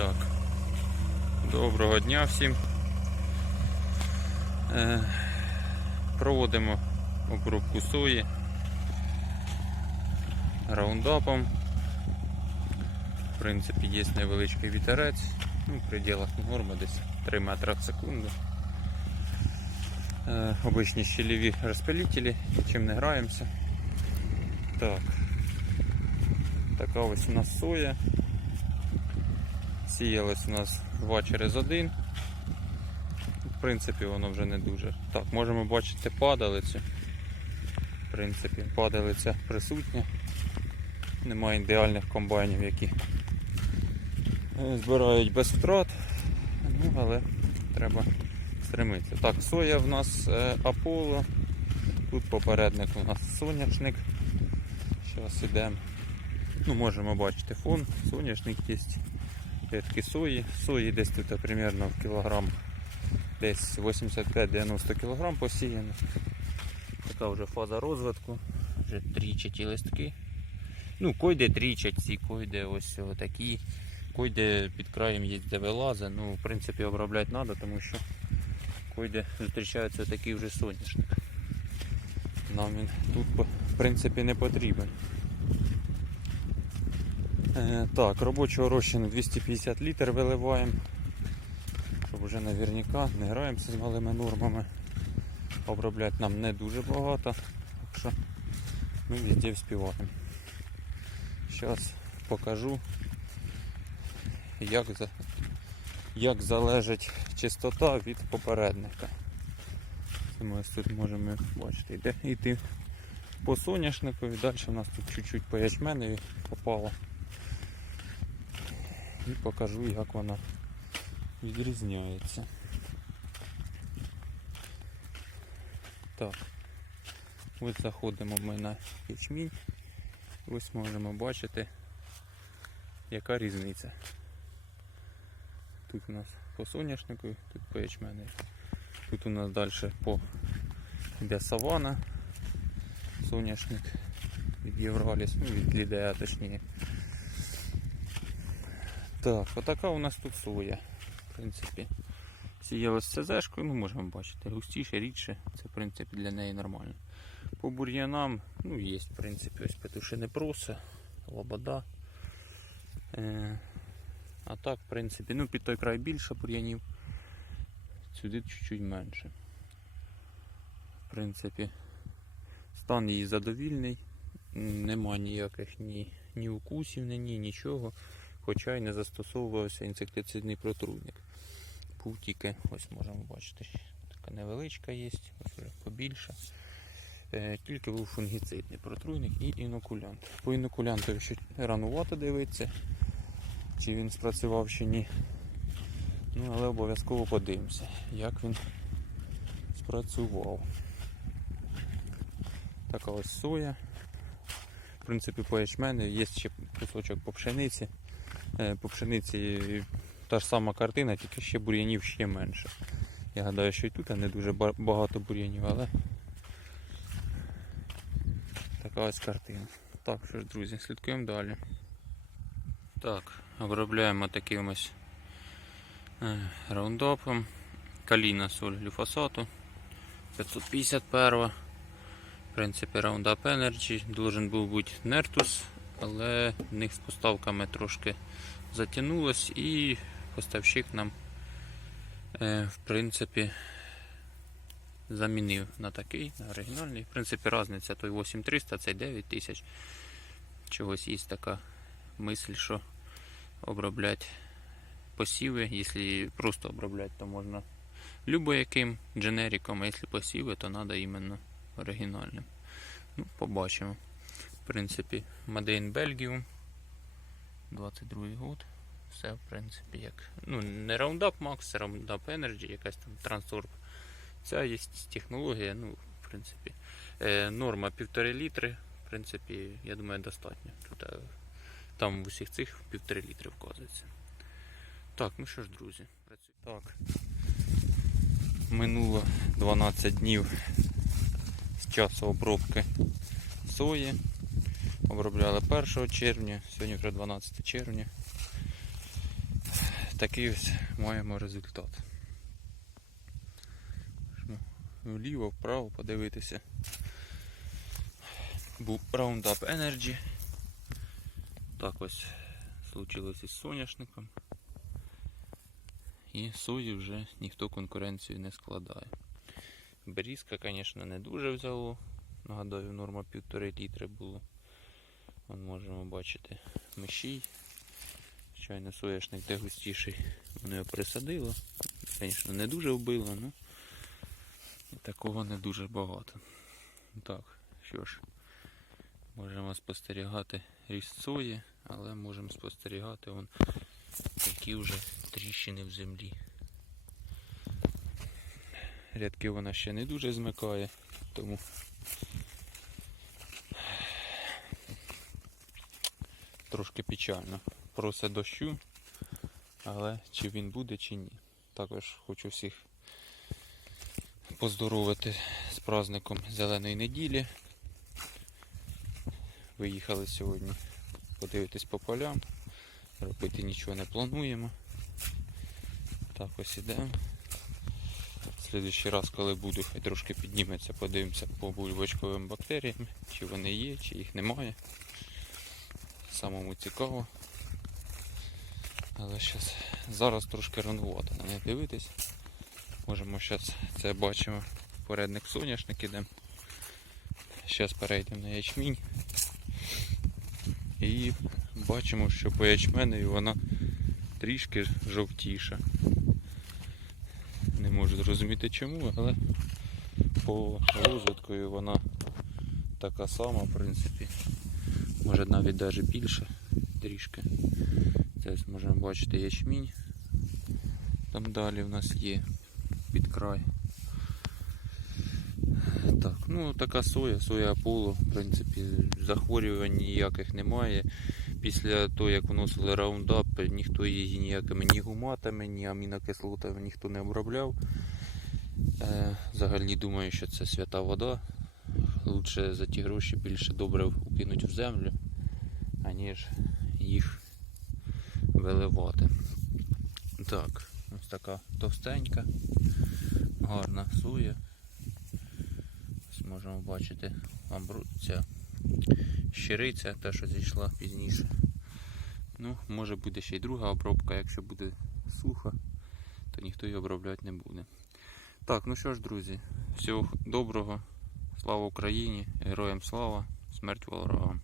Так. Доброго дня всім. Е, проводимо обробку сої раундапом. В принципі, є невеличкий вітерець, ну, в пределах норми десь 3 метри в секунду. Е, обичні щелеві розпилителі, чим не граємося. Так. Така ось у нас соя. Сіялось у нас 2 через 1. В принципі, воно вже не дуже. Так, можемо бачити падалицю. В принципі, падалиця присутня. Немає ідеальних комбайнів, які е, збирають без втрат. Ну, але треба стремитися. Так, соя в нас е, Аполло. Тут попередник у нас соняшник. Зараз йдемо. Ну, можемо бачити фон, соняшник є. Ветки сої. Сої десь тут примерно в кілограм десь 85-90 кг посіяно. Така вже фаза розвитку. Вже трічаті листки. Ну, койде трічаті, койде ось такі. Койде під краєм є де вилази. Ну, в принципі, обробляти треба, тому що койде зустрічається такий вже соняшник. Нам він тут в принципі не потрібен. Е, так, робочого розчину 250 літр виливаємо. Щоб вже наверняка не граємося з малими нормами. Обробляти нам не дуже багато, так що ми везде вспіваємо. Зараз покажу, як, як залежить чистота від попередника. Ми ось тут можемо бачити, йде йти по соняшнику і далі у нас тут чуть-чуть по ячменеві попало. І покажу, як вона відрізняється. Так, ось заходимо ми на ячмінь. Ось можемо бачити, яка різниця. Тут у нас по соняшнику, тут по ячмену. Тут у нас далі по йде савана, соняшник від Євраліс, ну від Лідея точніше. Так, отака у нас тут соя. В принципі, сіяла з ЦЗшкою, ну можемо бачити, густіше, рідше, це в принципі для неї нормально. По бур'янам, ну є, в принципі, ось петушини проса, лобода. Е, а так, в принципі, ну під той край більше бур'янів, сюди чуть-чуть менше. В принципі, стан її задовільний, нема ніяких ні, ні укусів, ні нічого хоча й не застосовувався інсектицидний протруйник. Був тільки, ось можемо бачити, така невеличка є, ось вже побільше. Е, тільки був фунгіцидний протруйник і інокулянт. По інокулянту ще ранувато дивитися, чи він спрацював чи ні. Ну, але обов'язково подивимося, як він спрацював. Така ось соя. В принципі, по ячменю є ще кусочок по пшениці. Е, По пшениці та ж сама картина, тільки ще бур'янів ще менше. Я гадаю, що і тут не дуже багато бур'янів, але така ось картина. Так, що ж, друзі, слідкуємо далі. Так, обробляємо таким ось е, раундапом. Каліна соль глюфосату 551. В принципі, Roundup Energy должен був бути Nertus, але в них з поставками трошки затягнулось і поставщик нам е, в принципі замінив на такий, на оригінальний. В принципі, різниця той 8300, цей 9000. Чогось є така мисль, що обробляти посіви, якщо просто обробляти, то можна любо-яким дженериком, а якщо посіви, то треба іменно оригінальним. Ну, побачимо. Принципі, Made in Belgium. 22 год. Все, в принципі, як. Ну, не Roundup Max, Roundup Energy, якась там Transорб. Ця є технологія, ну, в принципі. Е, норма 1,5 літри. В принципі, я думаю, достатньо. Тут, е, там в усіх цих 1,5 літри вказується. Так, ну що ж, друзі, працюємо. Так. Минуло 12 днів з часу обробки сої. Обробляли 1 червня, сьогодні вже 12 червня. такий ось маємо результат. Вліво, вправо подивитися. Був Roundup Energy. Так ось случилось із соняшником. І сої вже ніхто конкуренцію не складає. Берізка, звісно, не дуже взяло. Нагадаю, норма півтори літри було. Вон можемо бачити мишій. Звичайно, соняшник де густіший. Воно його присадило. Звісно, не дуже вбило, але такого не дуже багато. Так, що ж, можемо спостерігати ріст сої, але можемо спостерігати вон які вже тріщини в землі. Рядки вона ще не дуже змикає, тому трошки печально. Просить дощу, але чи він буде, чи ні. Також хочу всіх поздоровити з праздником Зеленої неділі. Виїхали сьогодні подивитись по полям. Робити нічого не плануємо. Так ось ідемо. Слідуючий раз, коли буду, хай трошки підніметься, подивимося по бульбочковим бактеріям, чи вони є, чи їх немає. Самому цікаво. Але щас, зараз трошки ранувато на них дивитись. Можемо зараз це бачимо порядник соняшник ідемо. Зараз перейдемо на ячмінь. І бачимо, що по ячменеві вона трішки жовтіша. Не можу зрозуміти чому, але по розвиткою вона така сама, в принципі. Може навіть навіть більше трішки. Це можемо бачити ячмінь. Там далі в нас є під край. Так, ну така соя, соя Аполло, в принципі, захворювань ніяких немає. Після того, як вносили раундап, ніхто її ніякими ні гуматами, ні амінокислотами ніхто не обробляв. Е, взагалі думаю, що це свята вода. Лучше за ті гроші більше добре укинуть в землю, аніж їх виливати. Так, ось така товстенька, гарна соя. Ось можемо бачити амбру... ця щириця, та що зійшла пізніше. Ну, може буде ще й друга обробка, якщо буде сухо, то ніхто її обробляти не буде. Так, ну що ж, друзі, всього доброго, слава Україні, героям слава, смерть ворогам.